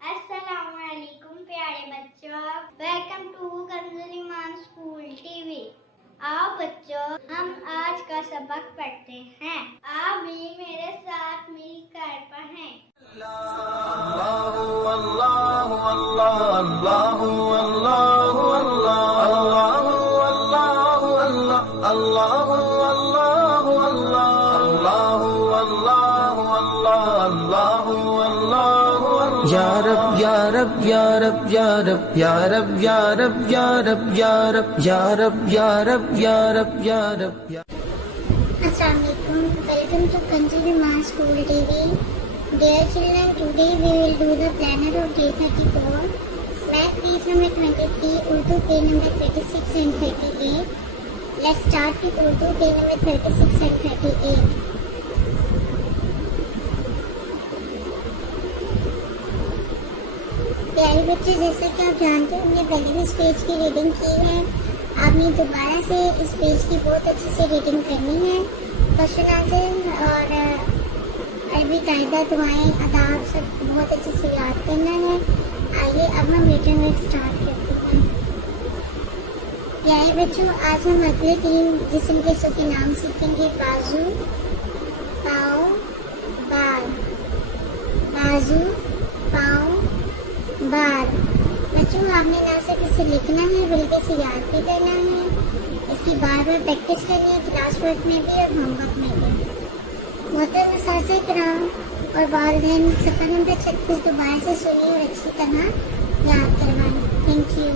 अस्सलाम वालेकुम प्यारे बच्चों, welcome to Kanzul Iman school TV. आओ बच्चों, हम आज का सबक पढ़ते हैं। आप भी मेरे साथ मिलकर पढ़ें। अल्लाहु अल्लाहु अल्लाह अल्लाहु अल्लाहु अल्लाह अल्लाहु अल्लाहु अल्लाह अल्लाहु अल्लाहु अल्लाहु अल्लाहु अल्लाहु अल्लाहु या रब या रब या रब या रब या रब या रब या रब या रब या रब या रब या रब या रब या Assalamu alaikum. Welcome to Kanzul Iman School TV. Dear children, today we will do the planner of day 34. Math page number 23, Urdu page number 36 and 38. Let's start with Urdu page number 36 and 38. प्यारे बच्चे, जैसे कि आप जानते हैं हमने पहले भी इस पेज की रीडिंग की है। आपने दोबारा से इस पेज की बहुत अच्छे से रीडिंग करनी है। क्वेश्चन आंसर और अरबी कायदा, दुआएं, अदाब सब बहुत अच्छे से याद करना है। आइए अब हम रिटन वर्क स्टार्ट करते हैं। प्यारे बच्चों, आज हम अगले 3 जिस्म के हिस्सों के नाम सीखेंगे। बाजू, पाँव, बाल। बाजू, पाँव, बाल। बच्चों, आपने ना सिर्फ इसे लिखना है बल्कि इसे याद भी करना है। इसकी बार बार प्रैक्टिस करनी है, क्लास वर्क में भी और होमवर्क में भी। मोहतरम असातिज़ा किराम और वालिदैन, सफ़र नंबर 36 दोबारा से सुनिए और अच्छी तरह याद करवाएं। Thank you.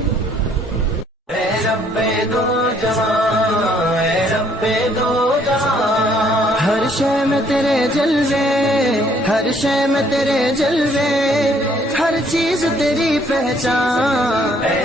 ए रब्बे दो जहां, ए रब्बे दो जहां, हर शय में तेरे जलवे, हर शय में तेरे जलवे, हर चीज तेरी पहचान। ए